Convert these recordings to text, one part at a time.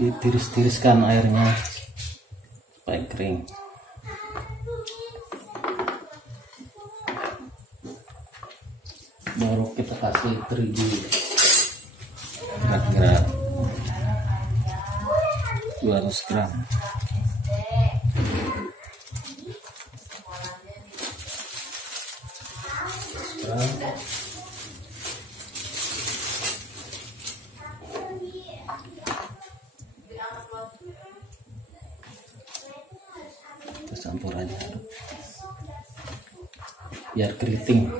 ditiris-tiriskan airnya supaya kering. Baru kita kasih terigu kira-kira 200 gram. Kita campur aja biar keriting.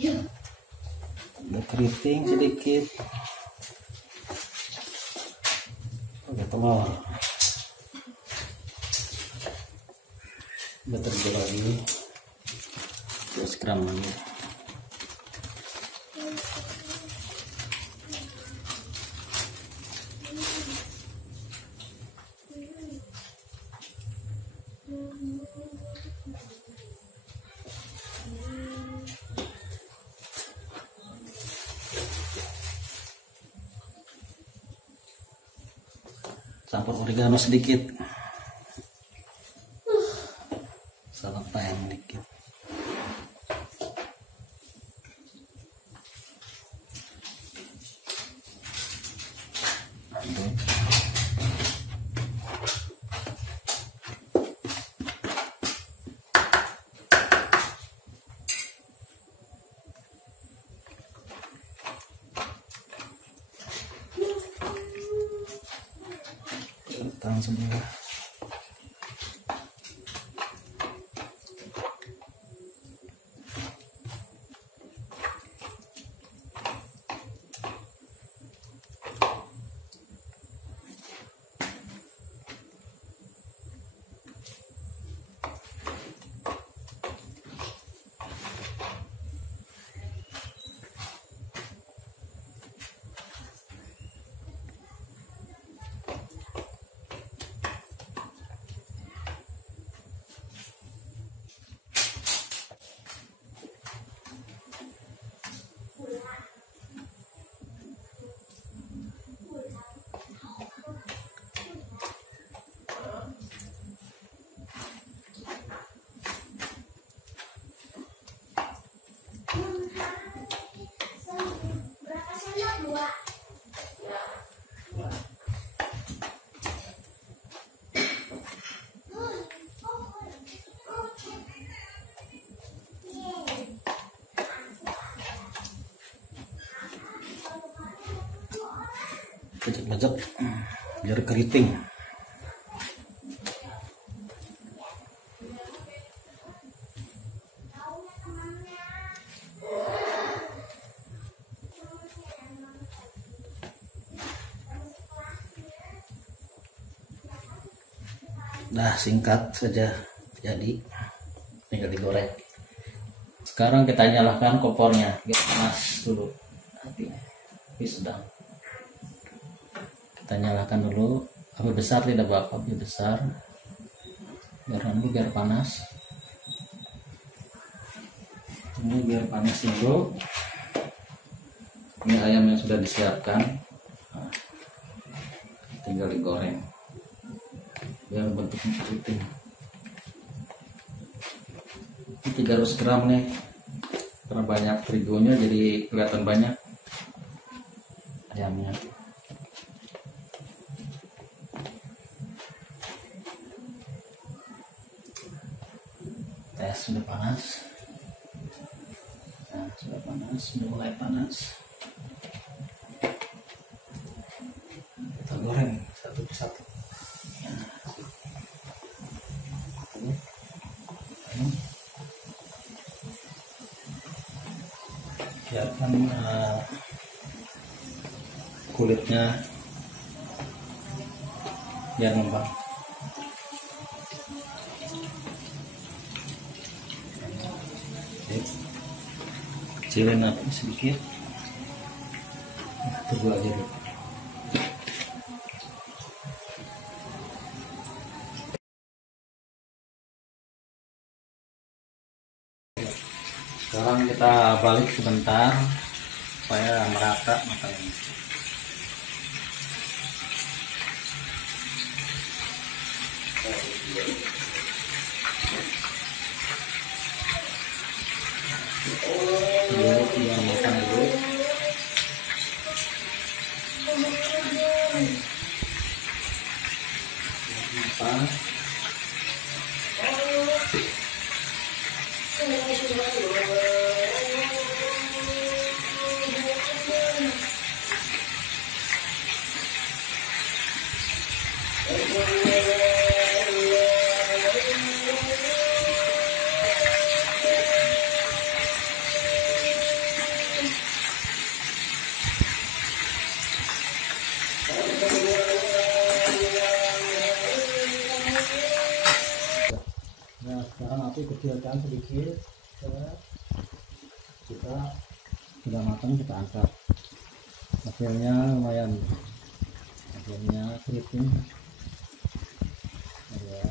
Aja. Ada keriting sedikit. Pakai telur. Udah terjual lagi 200 gram lagi. Campur oregano sedikit, salad thyme dikit. Tangan sebelah. Bajak-bajak biar keriting. Nah, singkat saja jadi, tinggal digoreng. Sekarang kita nyalakan kompornya, biar panas dulu apinya, api sedang. Kita nyalakan dulu, api besar tidak apa-apa, api besar biar panas. Ini biar panas dulu. Ini ayam yang sudah disiapkan, nah, tinggal digoreng biar bentuknya keriting. Ini 300 gram nih, karena banyak terigunya jadi kelihatan banyak ayamnya. Tes sudah panas. Nah, sudah panas, mulai panas. Kita goreng satu persatu. Biarkan kulitnya biar ngembang. Kecilin api sedikit, tunggu aja dulu. kita balik sebentar supaya merata matangnya. Biar matang dulu. Matang. Nah, sekarang api kecilkan sedikit. Kita sudah matang, kita angkat. Hasilnya lumayan, hasilnya keriting. Ya.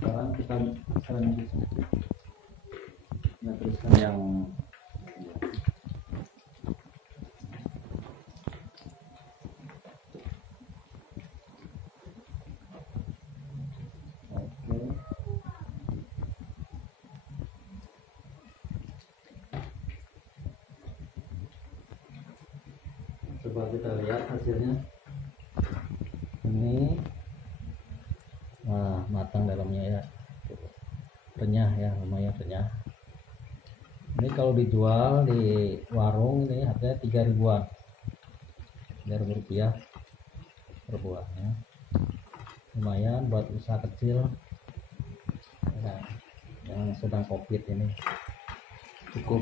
Sekarang kita teruskan yang oke. Coba kita lihat hasilnya. Ini wah, matang dalamnya ya, renyah ya, lumayan renyah. Ini kalau dijual di warung ini harganya 3.000-an, 3.000 rupiah per buahnya. Lumayan buat usaha kecil ya, yang sedang COVID ini cukup